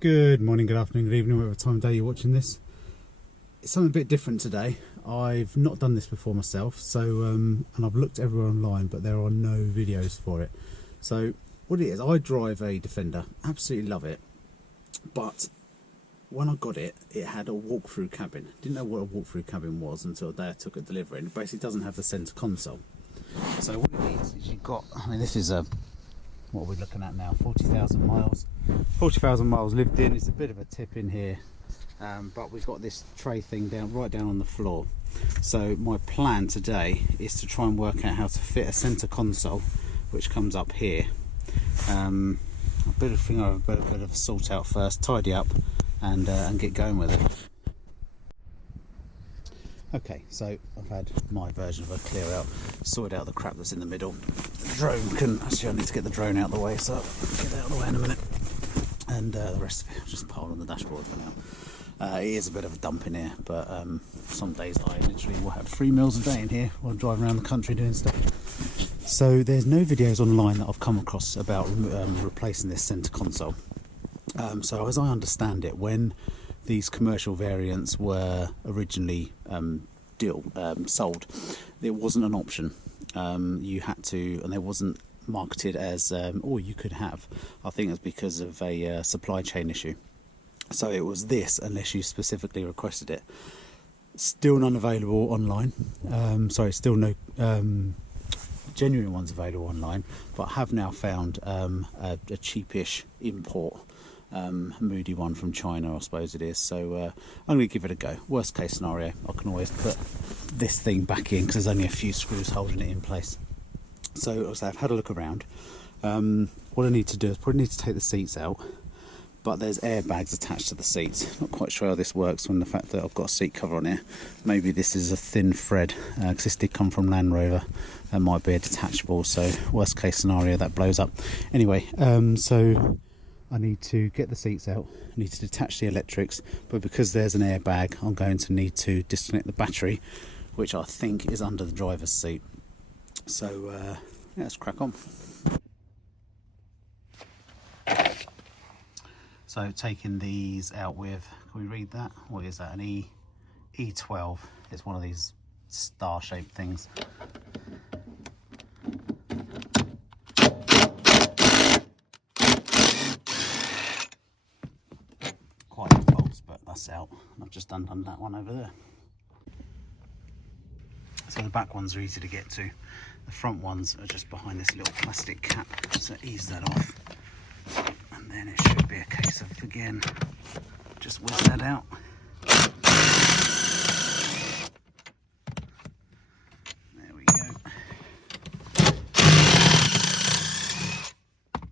Good morning, good afternoon, good evening, whatever time of day you're watching this. It's something a bit different today. I've not done this before myself, so and I've looked everywhere online, but there are no videos for it. So what it is, I drive a Defender, absolutely love it, but when I got it, it had a walk-through cabin. Didn't know what a walk-through cabin was until the day I took it delivery, and it basically doesn't have the centre console. So what it is you've got, I mean, this is a, what are we looking at now, 40,000 miles. 40,000 miles lived in. It's a bit of a tip in here, but we've got this tray thing right down on the floor. So my plan today is to try and work out how to fit a centre console which comes up here. A bit of sort out first, tidy up and get going with it. Okay, so I've had my version of a clear out, sorted out the crap that's in the middle. The drone can, actually I need to get the drone out of the way, so I'll get that out of the way in a minute. And the rest of it I'll just pile on the dashboard for now. It is a bit of a dump in here, but some days I literally will have 3 meals a day in here while driving around the country doing stuff. So there's no videos online that I've come across about replacing this centre console. So as I understand it, when these commercial variants were originally sold, it wasn't an option. You had to, and there wasn't marketed as or you could have. I think it's because of a supply chain issue. So it was this unless you specifically requested it. Still none available online. Still no genuine ones available online, but I have now found a cheapish import moody one from China, I suppose it is. So I'm going to give it a go. Worst case scenario, I can always put this thing back in because there's only a few screws holding it in place. So I've had a look around. What I need to do is probably need to take the seats out, but there's airbags attached to the seats. Not quite sure how this works when the fact that I've got a seat cover on here. Maybe this is a thin thread because this did come from Land Rover. That might be a detachable, so worst case scenario that blows up. Anyway, so I need to get the seats out, I need to detach the electrics, but because there's an airbag I'm going to need to disconnect the battery, which I think is under the driver's seat. So yeah, let's crack on. So taking these out with, can we read that? What is that, an E12? It's one of these star shaped things. Quite a bolts, but that's out. I've just undone that one over there. So the back ones are easy to get to. The front ones are just behind this little plastic cap, so ease that off. And then it should be a case of, again, just whiz that out. There we go.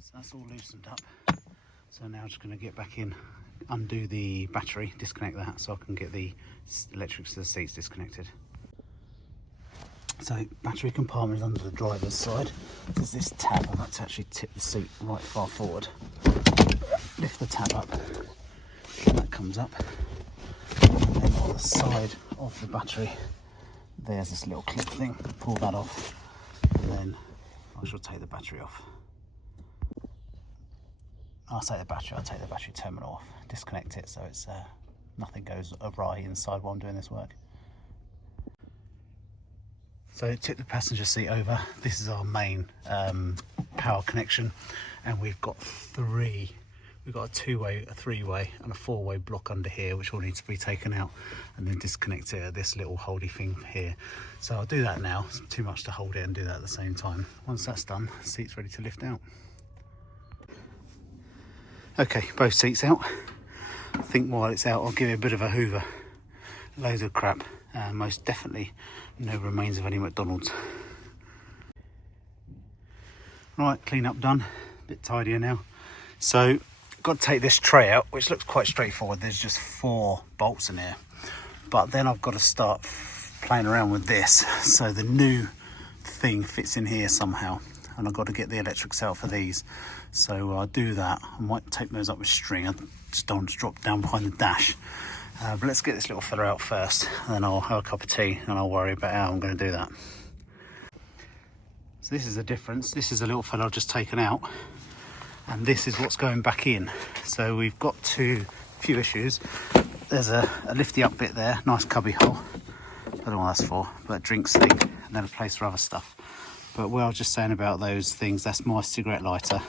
So that's all loosened up. So now I'm just going to get back in, undo the battery, disconnect that so I can get the electrics to the seats disconnected. So battery compartment is under the driver's side. There's this tab. I've had to actually tip the seat right far forward. Lift the tab up, and that comes up. And then on the side of the battery, there's this little clip thing. Pull that off, and then I shall take the battery off. I'll take the battery terminal off, disconnect it so it's nothing goes awry inside while I'm doing this work. So tip the passenger seat over. This is our main power connection, and we've got three. We've got a two-way, a three-way, and a four-way block under here, which all needs to be taken out and then disconnect it at this little holdy thing here. So I'll do that now. It's too much to hold it and do that at the same time. Once that's done, the seat's ready to lift out. Okay, both seats out. I think while it's out, I'll give it a bit of a hoover. Loads of crap. Most definitely no remains of any McDonald's. Right, clean up done. A bit tidier now. So, got to take this tray out, which looks quite straightforward. There's just 4 bolts in here. But then I've got to start playing around with this. So the new thing fits in here somehow. And I've got to get the electrics out for these. So I'll do that. I might tape those up with string. I just don't want to drop down behind the dash. But let's get this little fella out first, and then I'll have a cup of tea and I'll worry about how I'm going to do that. So this is the difference. This is a little fella I've just taken out. and this is what's going back in. So we've got a few issues. There's a lifty up bit there, nice cubby hole. I don't know what that's for, but a drinks thing, and then a place for other stuff. But what I was just saying about those things, that's my cigarette lighter,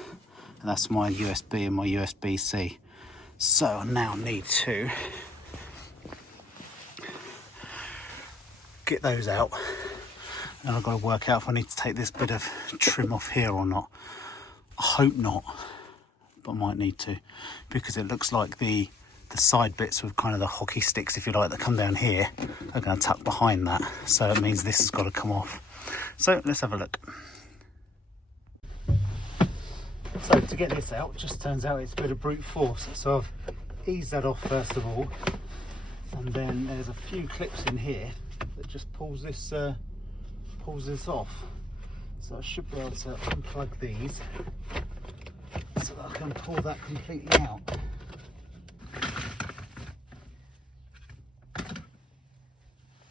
and that's my USB and my USB-C. So I now need to get those out, and I've got to work out if I need to take this bit of trim off here or not. I hope not, but I might need to, because it looks like the side bits with kind of the hockey sticks, if you like, that come down here are going to tuck behind that. So it means this has got to come off. So let's have a look. So to get this out, it just turns out it's a bit of brute force. So I've eased that off first of all, and then there's a few clips in here that just pulls this off. So I should be able to unplug these so that I can pull that completely out.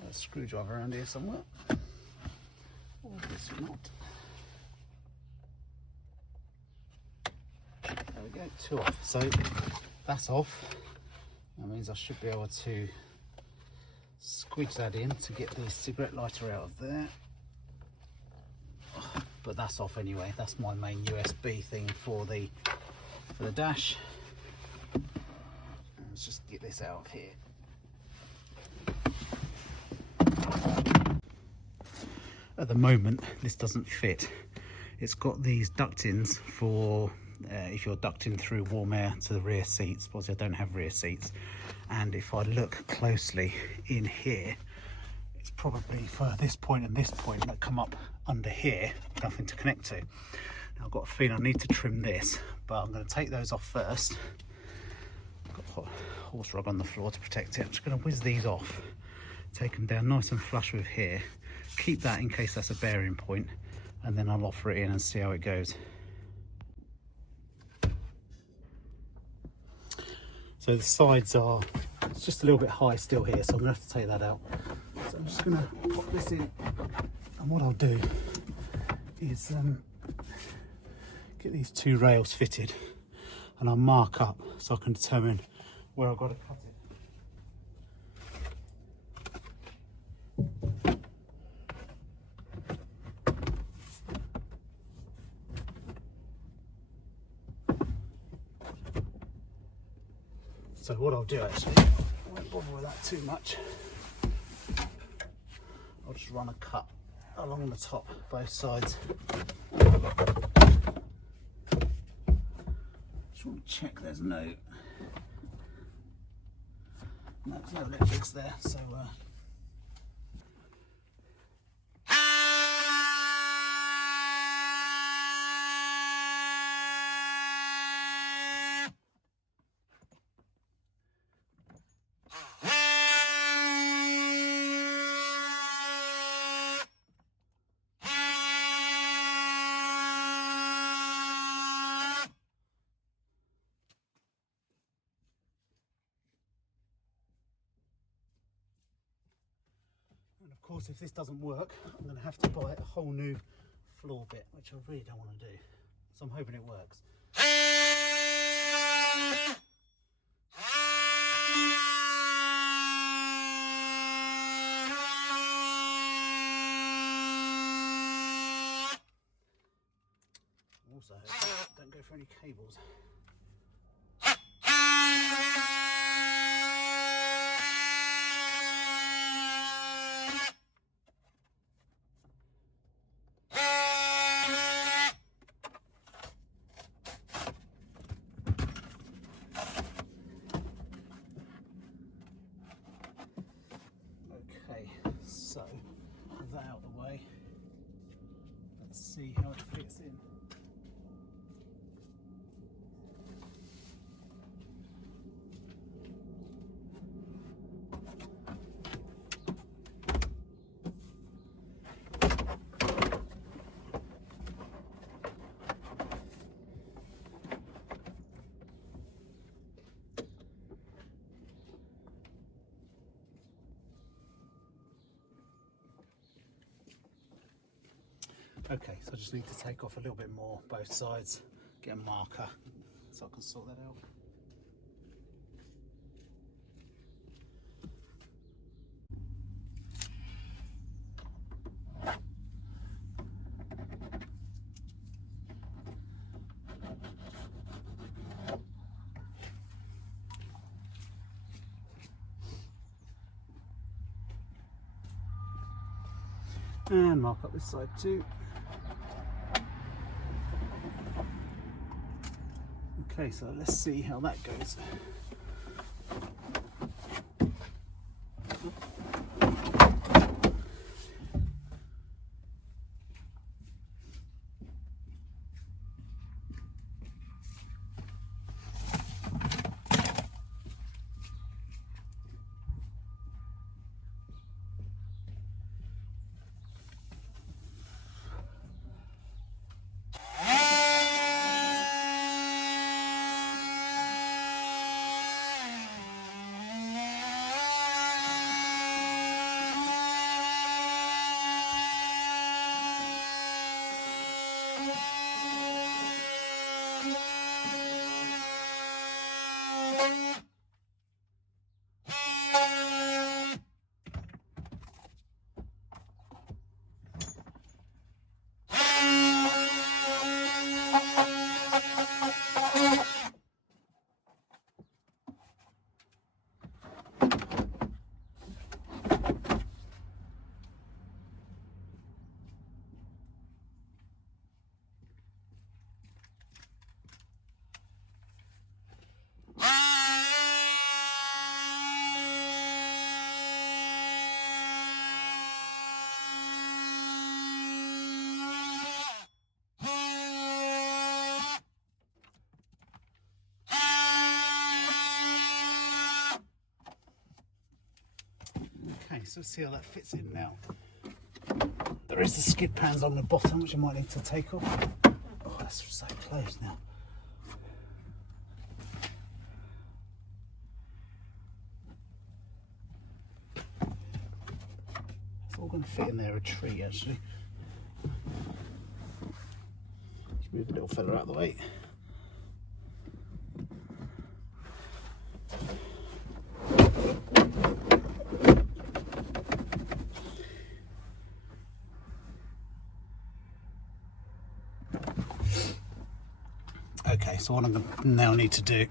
A screwdriver around here somewhere. Obviously not. There we go, 2 off. So that's off. That means I should be able to squeeze that in to get the cigarette lighter out of there. But that's off anyway. That's my main USB thing for the dash. Let's just get this out of here. At the moment, this doesn't fit. It's got these ductings for if you're ducting through warm air to the rear seats. Obviously, I don't have rear seats, and if I look closely in here, it's probably for this point and this point that come up under here, nothing to connect to. Now, I've got a feeling I need to trim this, but I'm going to take those off first. I've got a horse rug on the floor to protect it. I'm just going to whiz these off, take them down nice and flush with here, keep that in case that's a bearing point, and then I'll offer it in and see how it goes. So the sides are, it's just a little bit high still here, so I'm going to have to take that out. So I'm just going to pop this in, and what I'll do is get these 2 rails fitted, and I'll mark up so I can determine where I've got to cut it. So what I'll do actually, I won't bother with that too much. I'll just run a cut along the top, both sides. Just want to check there's no electrics there, so and of course, if this doesn't work, I'm going to have to buy a whole new floor bit, which I really don't want to do. So I'm hoping it works. Also, don't go for any cables. Okay, so with that out of the way, let's see how it fits in. Okay, so I just need to take off a little bit more both sides, get a marker so I can sort that out. And mark up this side too. Okay, so let's see how that goes. Okay, so let's see how that fits in now. There is the skid pans on the bottom, which I might need to take off. Oh, that's so close now. It's all going to fit in there, a tree actually. Just move the little fella out of the way. Okay, so what I'm going to now need to do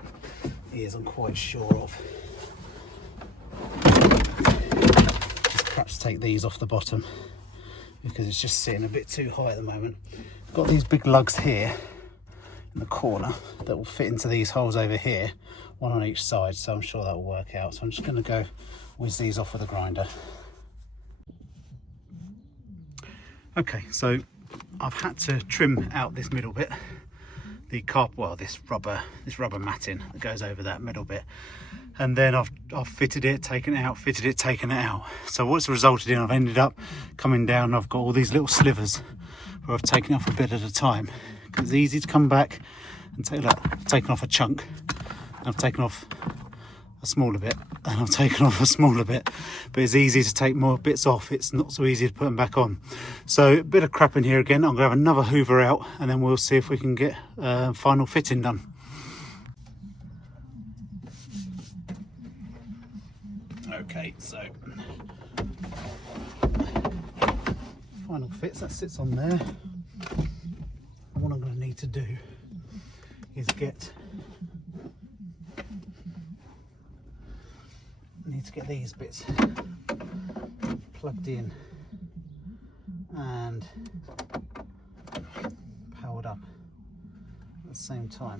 is, I'm quite sure of, perhaps take these off the bottom because it's just sitting a bit too high at the moment. I've got these big lugs here in the corner that will fit into these holes over here, one on each side, so I'm sure that will work out. So I'm just going to go whiz these off with a grinder. Okay, so I've had to trim out this middle bit, the this rubber matting that goes over that middle bit, and then I've fitted it, taken it out, fitted it, taken it out. So what's resulted in, I've ended up coming down, I've got all these little slivers where I've taken off a bit at a time, because it's easy to come back and take, look, I've taken off a chunk, and I've taken off a smaller bit, and I've taken off a smaller bit, but it's easy to take more bits off. It's not so easy to put them back on. So a bit of crap in here again. I'm gonna have another hoover out, and then we'll see if we can get final fitting done. Okay, so final fits, that sits on there. And what I'm going to need to do is get these bits plugged in and powered up at the same time.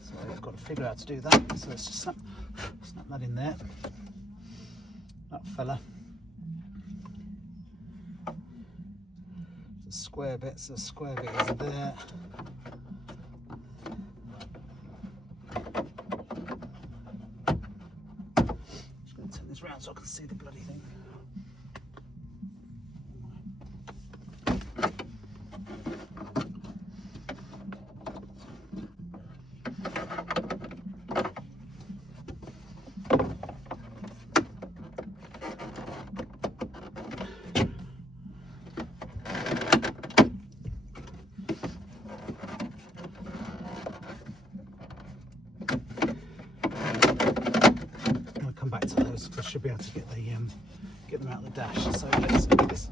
So I've got to figure out how to do that. So let's just snap that in there. That fella. The square bit, so the square bit is there. Just going to turn this round so I can see the bloody thing. should be able to get them out of the dash. So let's get this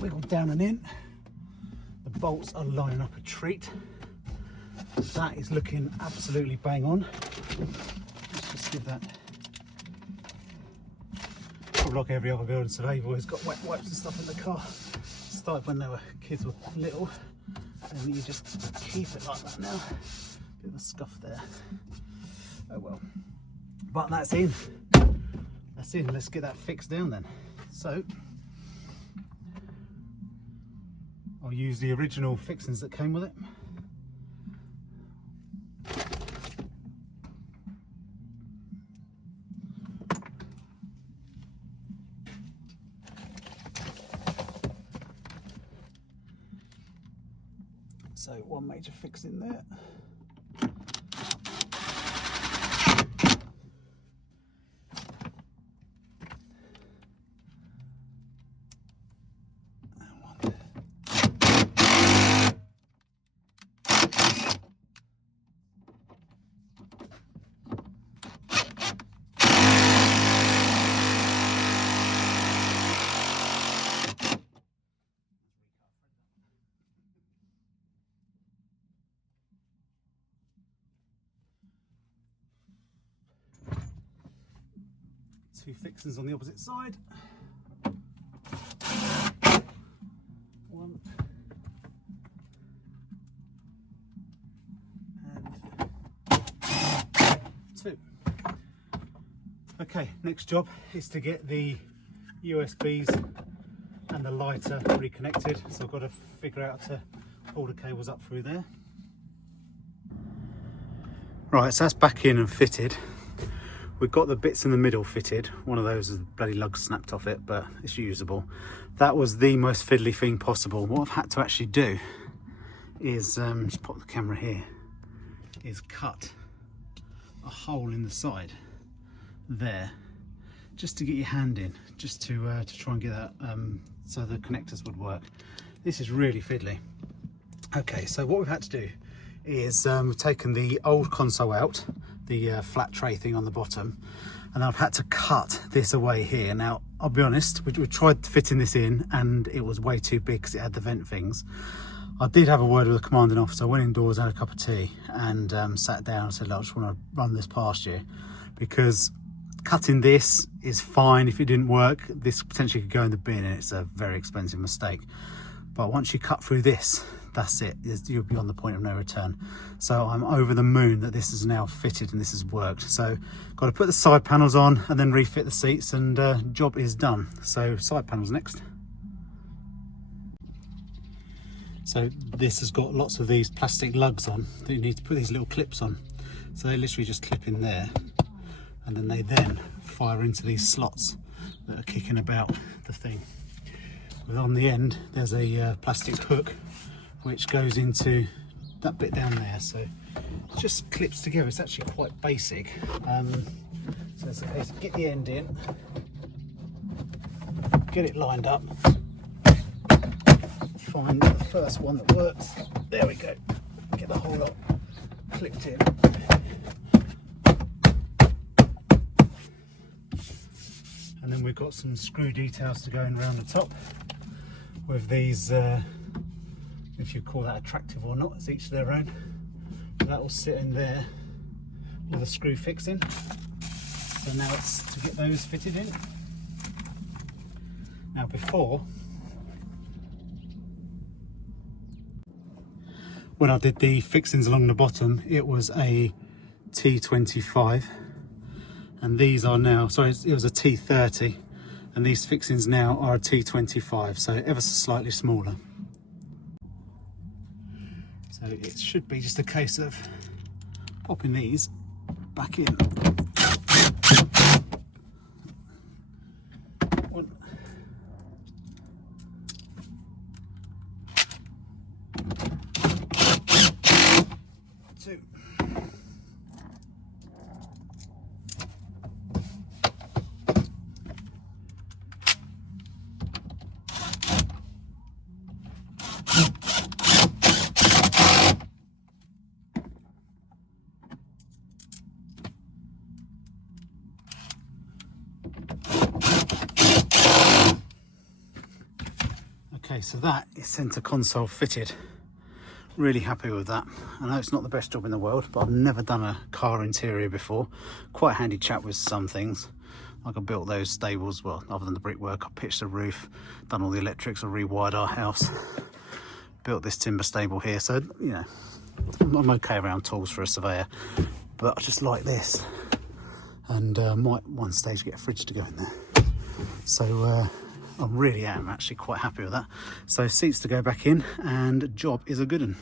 wiggle down and in. The bolts are lining up a treat. That is looking absolutely bang on. Let's just give that. Like every other building survey, you've always got wet wipes and stuff in the car. Started when they were kids were little, and you just keep it like that now. Bit of a scuff there. Oh well. But that's in. That's in. Let's get that fixed down then. So I'll use the original fixings that came with it. So one major fix in there. Two fixings on the opposite side. One and two. Okay, next job is to get the USBs and the lighter reconnected. So I've got to figure out how to pull the cables up through there. Right, so that's back in and fitted. We've got the bits in the middle fitted. One of those, bloody lugs snapped off it, but it's usable. That was the most fiddly thing possible. What I've had to actually do is, just pop the camera here, is cut a hole in the side there, just to get your hand in, just to try and get that, so the connectors would work. This is really fiddly. Okay, so what we've had to do is we've taken the old console out, the flat tray thing on the bottom, and I've had to cut this away here. Now I'll be honest, we tried fitting this in and it was way too big because it had the vent things. I did have a word with the commanding officer. I went indoors, had a cup of tea and sat down and said, look, I just want to run this past you, because cutting this is fine. If it didn't work, this potentially could go in the bin and it's a very expensive mistake. But once you cut through this, that's it. You'll be on the point of no return. So I'm over the moon that this is now fitted and this has worked. So got to put the side panels on and then refit the seats, and job is done. So side panels next. So this has got lots of these plastic lugs on that you need to put these little clips on. So they literally just clip in there, and then they fire into these slots that are kicking about the thing. But on the end there's a plastic hook which goes into that bit down there, so it just clips together. It's actually quite basic. So it's a case of get the end in, get it lined up, find the first one that works. There we go. Get the whole lot clipped in. And then we've got some screw details to go in around the top with these, if you call that attractive or not, it's each their own. That will sit in there with a screw fixing. So now it's to get those fitted in. Now before, when I did the fixings along the bottom, it was a T25, and these are now, sorry, it was a T30, and these fixings now are a T25, so ever so slightly smaller. So it should be just a case of popping these back in. One. Two. Okay, so that is centre console fitted. Really happy with that. I know it's not the best job in the world, but I've never done a car interior before. Quite a handy chap with some things. Like I built those stables, well, other than the brickwork, I pitched the roof, done all the electrics, I rewired our house, built this timber stable here. So, you know, I'm okay around tools for a surveyor, but I just like this. And might one stage get a fridge to go in there. So I really am actually quite happy with that. So seats to go back in, and job is a good one.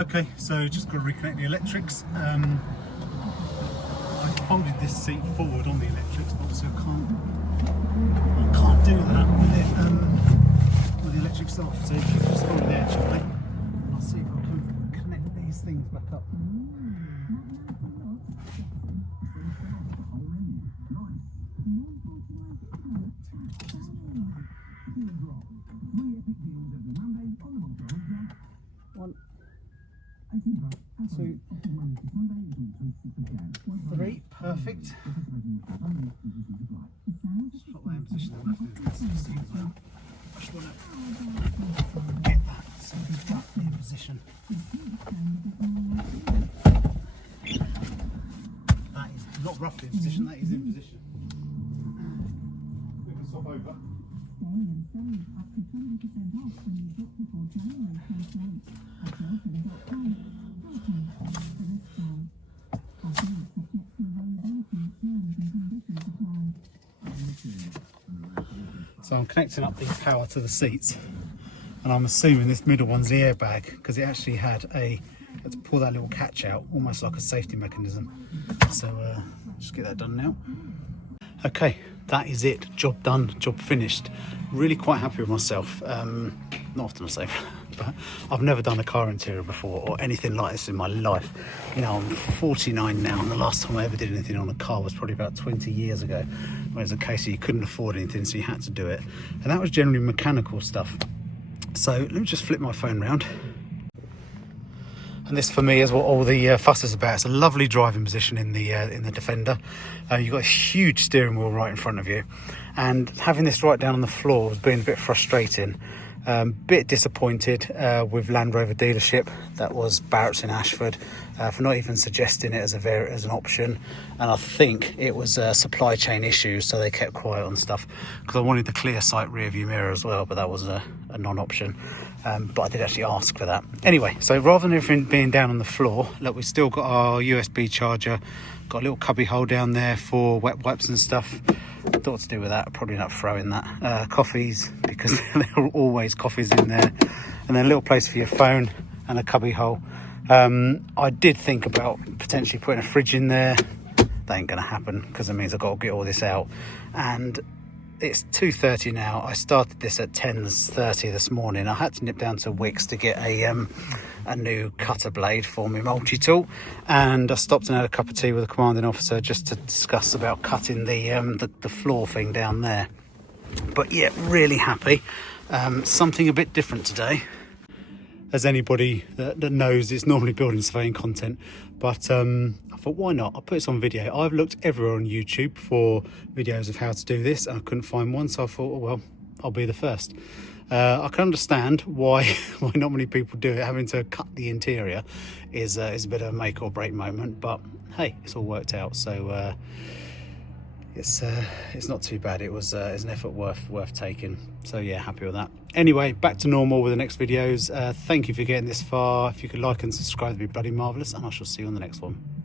Okay, so just got to reconnect the electrics. I folded this seat forward on the electrics, but obviously I can't do that with the electrics off. So if you just hold there, Charlie, I'll see if I can connect these things back up. One, two, three, perfect. Just put that in position and left it. Just want to get that so in position. That is not roughly in position, that is in position. We can swap over. So I'm connecting up the power to the seats, and I'm assuming this middle one's the airbag, because it actually had to pull that little catch out, almost like a safety mechanism. So just get that done now. Okay, that is it. Job done, job finished. Really quite happy with myself. Not often I say, but I've never done a car interior before or anything like this in my life. You know, I'm 49 now, and the last time I ever did anything on a car was probably about 20 years ago, when it was a case of you couldn't afford anything, so you had to do it. And that was generally mechanical stuff. So let me just flip my phone round. And this for me is what all the fuss is about. It's a lovely driving position in the Defender. You've got a huge steering wheel right in front of you, and having this right down on the floor was being a bit frustrating. Bit disappointed with Land Rover dealership, that was Barrett's in Ashford, for not even suggesting it as an option. And I think it was supply chain issues, so they kept quiet on stuff, because I wanted the clear sight rear view mirror as well, but that was a non-option. But I did actually ask for that. Anyway, so rather than everything being down on the floor, look, we've still got our USB charger, got a little cubby hole down there for wet wipes and stuff. Thought to do with that, probably not throwing that. Coffees, because there are always coffees in there. And then a little place for your phone and a cubby hole. I did think about potentially putting a fridge in there. That ain't going to happen, because it means I've got to get all this out. And it's 2:30 now. I started this at 10:30 this morning. I had to nip down to Wickes to get a new cutter blade for my multi-tool, and I stopped and had a cup of tea with the commanding officer just to discuss about cutting the floor thing down there. But yeah, really happy. Something a bit different today. As anybody that knows, it's normally building surveying content, but I thought, why not? I'll put this on video. I've looked everywhere on YouTube for videos of how to do this, and I couldn't find one, so I thought, oh, well, I'll be the first. I can understand why not many people do it. Having to cut the interior is a bit of a make or break moment, but hey, it's all worked out. So it's not too bad. It's an effort worth taking. So yeah, happy with that. Anyway, back to normal with the next videos. Thank you for getting this far. If you could like and subscribe, it'd be bloody marvellous, and I shall see you on the next one.